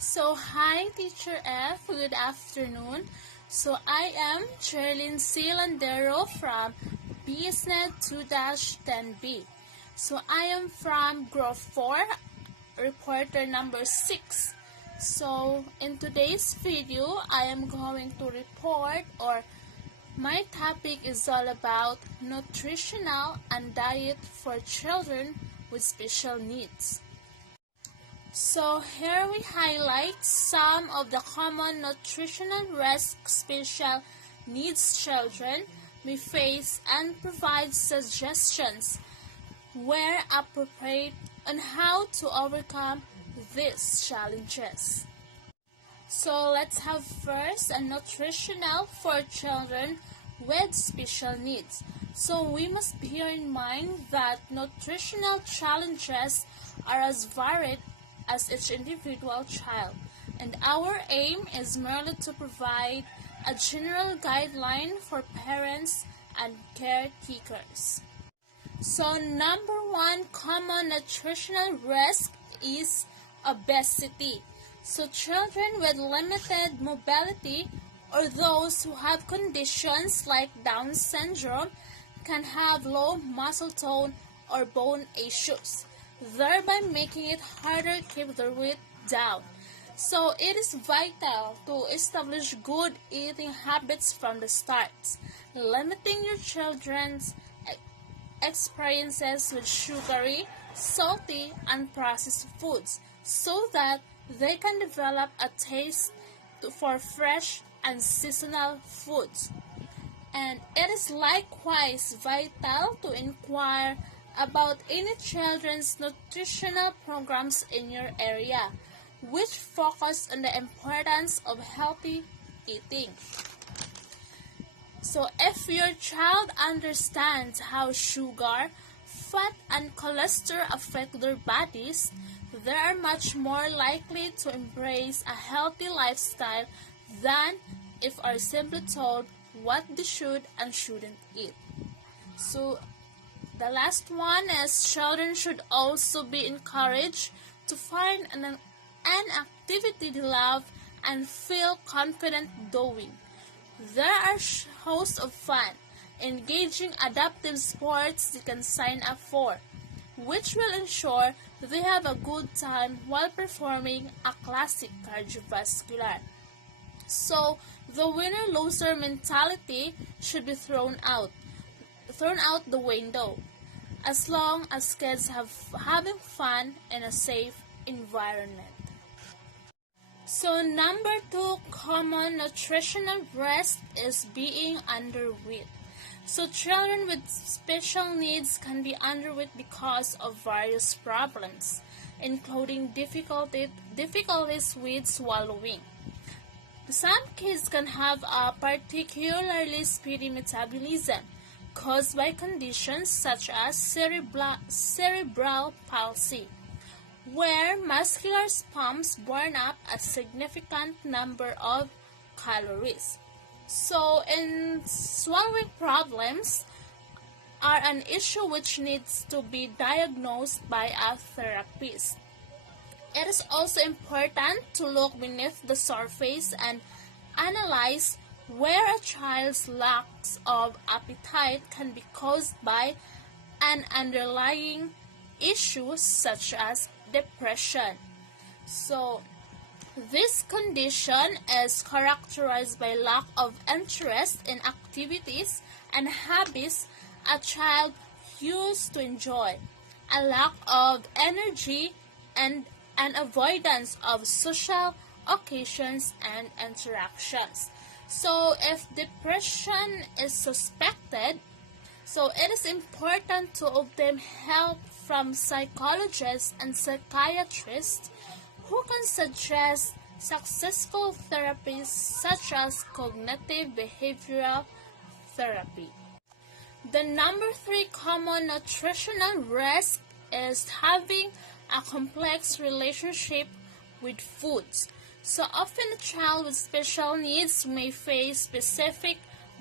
Hi Teacher F, good afternoon. I am Cherlyn C. Landero from BSNet 2-10B. I am from Group 4, reporter number 6. In today's video, I am going to report, or my topic is all about nutritional and diet for children with special needs. Here we highlight some of the common nutritional risks special needs children may face and provide suggestions where appropriate on how to overcome these challenges. Let's have first a nutritional for children with special needs. We must bear in mind that nutritional challenges are as varied as each individual child, and our aim is merely to provide a general guideline for parents and caretakers. Number one common nutritional risk is obesity. Children with limited mobility or those who have conditions like Down syndrome can have low muscle tone or bone issues, thereby making it harder to keep their weight down. It is vital to establish good eating habits from the start, limiting your children's experiences with sugary, salty, and processed foods so that they can develop a taste for fresh and seasonal foods. And it is likewise vital to inquire about any children's nutritional programs in your area, which focus on the importance of healthy eating. If your child understands how sugar, fat, and cholesterol affect their bodies, they are much more likely to embrace a healthy lifestyle than if are simply told what they should and shouldn't eat. The last one is children should also be encouraged to find an activity they love and feel confident doing. There are hosts of fun, engaging adaptive sports they can sign up for, which will ensure they have a good time while performing a classic cardiovascular. The winner-loser mentality should be thrown out the window, as long as kids having fun in a safe environment. Number two common nutritional risk is being underweight. Children with special needs can be underweight because of various problems, including difficulties with swallowing. Some kids can have a particularly speedy metabolism caused by conditions such as cerebral palsy, where muscular spasms burn up a significant number of calories. In swallowing problems are an issue which needs to be diagnosed by a therapist. It is also important to look beneath the surface and analyze where a child's lack of appetite can be caused by an underlying issue such as depression. This condition is characterized by lack of interest in activities and habits a child used to enjoy, a lack of energy, and an avoidance of social occasions and interactions. If depression is suspected, it is important to obtain help from psychologists and psychiatrists who can suggest successful therapies such as cognitive behavioral therapy. The number three common nutritional risk is having a complex relationship with foods. Often a child with special needs may face specific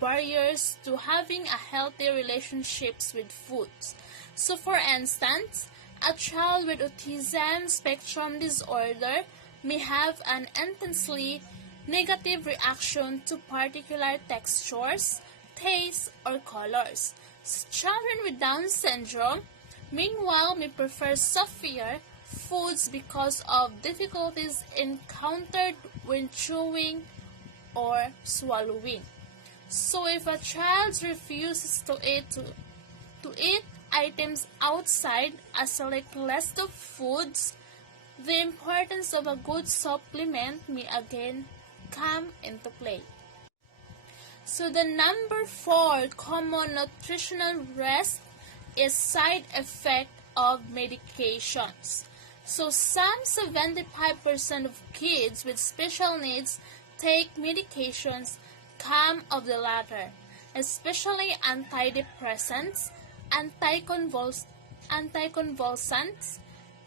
barriers to having a healthy relationships with foods. For instance, a child with autism spectrum disorder may have an intensely negative reaction to particular textures, tastes, or colors. Children with Down syndrome, meanwhile, may prefer softer foods because of difficulties encountered when chewing or swallowing. So if a child refuses to eat items outside a select list of foods, the importance of a good supplement may again come into play. So the number 4 common nutritional risk is side effect of medications. So some 75% of kids with special needs take medications come of the latter, especially antidepressants, anticonvulsants,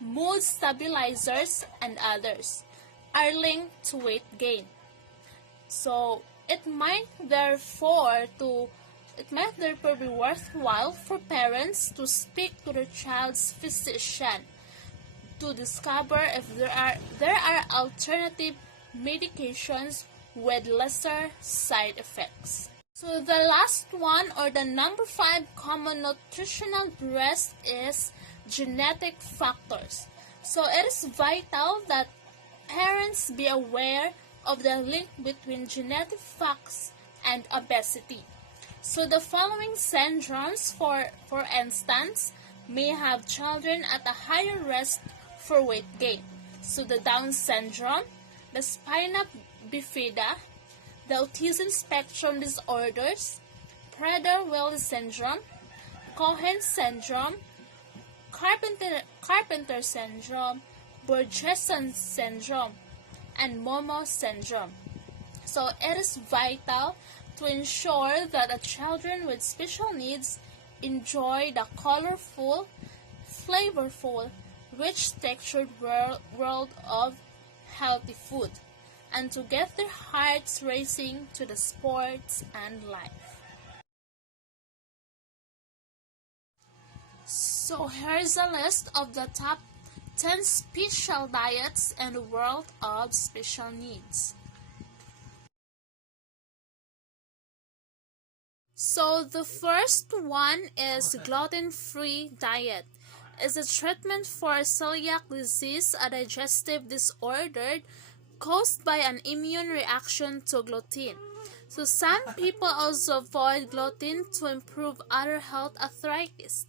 mood stabilizers, and others, are linked to weight gain. So it might therefore be worthwhile for parents to speak to their child's physician to discover if there are alternative medications with lesser side effects. So the last one, or the number 5 common nutritional risk, is genetic factors. So it is vital that parents be aware of the link between genetic factors and obesity. So the following syndromes, for instance, may have children at a higher risk for weight gain. So the Down syndrome, the spina bifida, the autism spectrum disorders, Prader-Willi syndrome, Cohen syndrome, Carpenter syndrome, Borjeson syndrome, and Momo syndrome. So it is vital to ensure that children with special needs enjoy the colorful, flavorful, rich textured world of healthy food, and to get their hearts racing to the sports and life. So here's a list of the top 10 special diets in the world of special needs. So the first one is gluten-free diet. It's a treatment for celiac disease, a digestive disorder caused by an immune reaction to gluten. So some people also avoid gluten to improve other health arthritis.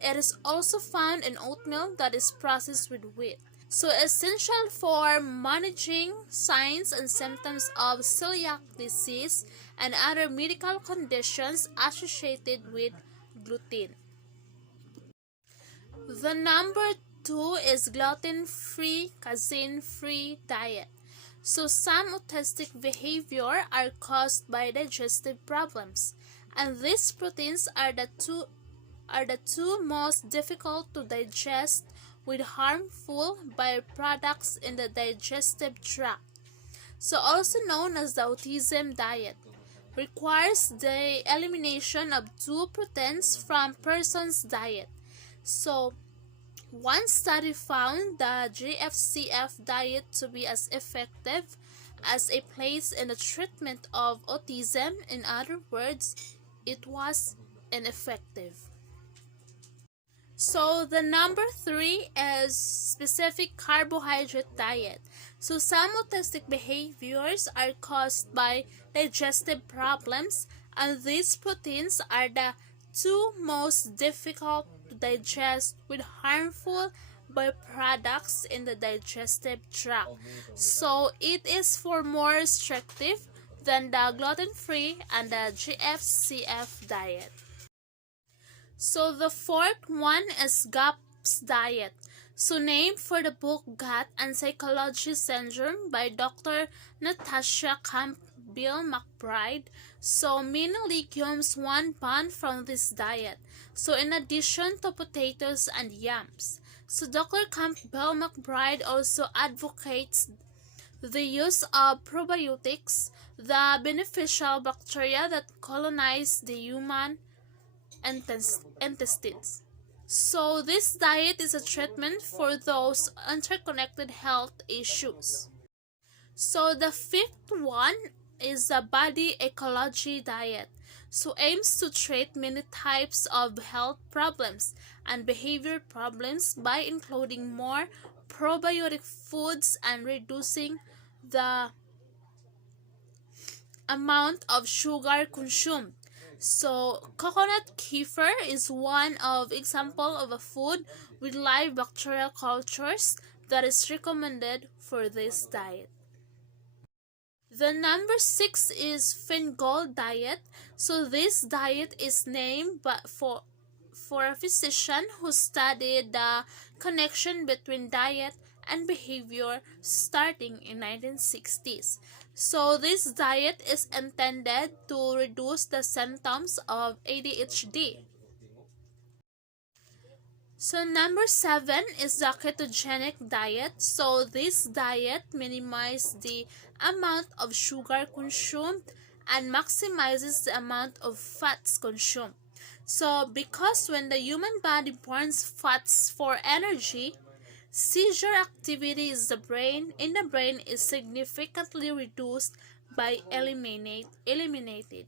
It is also found in oatmeal that is processed with wheat. So essential for managing signs and symptoms of celiac disease and other medical conditions associated with gluten. The number 2 is gluten-free, casein-free diet. So some autistic behavior are caused by digestive problems, and these proteins are the two most difficult to digest, with harmful byproducts in the digestive tract. So also known as the autism diet, requires the elimination of 2 proteins from person's diet. So one study found the GFCF diet to be as effective as a place in the treatment of autism. In other words, it was ineffective. So the number 3 is specific carbohydrate diet. So some autistic behaviors are caused by digestive problems, and these proteins are the 2 most difficult to digest, with harmful byproducts in the digestive tract. So it is for more restrictive than the gluten-free and the GFCF diet. So the fourth one is GAPS diet. So named for the book Gut and Psychology Syndrome by Dr. Natasha Campbell McBride. So many legumes, 1 pound from this diet. So in addition to potatoes and yams. So Dr. Campbell McBride also advocates the use of probiotics, the beneficial bacteria that colonize the human intestines. So this diet is a treatment for those interconnected health issues. So the fifth one is the body ecology diet. So aims to treat many types of health problems and behavior problems by including more probiotic foods and reducing the amount of sugar consumed. So coconut kefir is one of example of a food with live bacterial cultures that is recommended for this diet. The number 6 is Fingal diet. So this diet is named for a physician who studied the connection between diet and behavior starting in 1960s. So this diet is intended to reduce the symptoms of ADHD. So number 7 is the ketogenic diet. So this diet minimizes the amount of sugar consumed and maximizes the amount of fats consumed. So because when the human body burns fats for energy, seizure activity in the brain is significantly reduced by eliminated.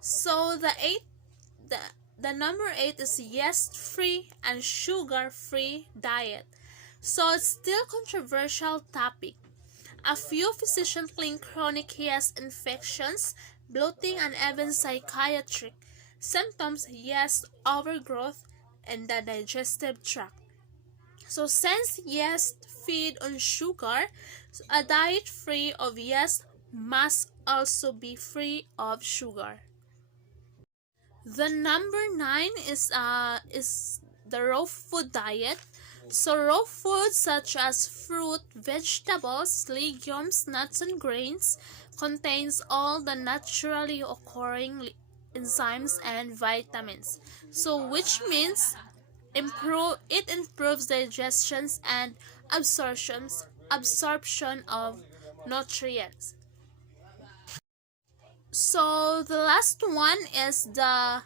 So the, the number 8 is yeast-free and sugar-free diet. So it's still controversial topic. A few physicians link chronic yeast infections, bloating, and even psychiatric symptoms, yeast overgrowth, in the digestive tract. So since yeast feed on sugar, a diet free of yeast must also be free of sugar. The number 9 is the raw food diet. So raw foods such as fruit, vegetables, legumes, nuts, and grains contains all the naturally occurring enzymes and vitamins. So which means it improves digestion and absorption of nutrients. So the last one is the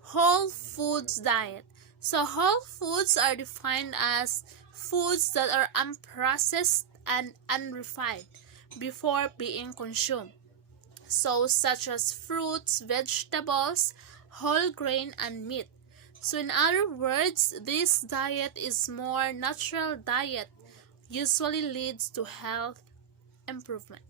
whole foods diet. So whole foods are defined as foods that are unprocessed and unrefined before being consumed. So such as fruits, vegetables, whole grain, and meat. So in other words, this diet is more natural diet, usually leads to health improvement.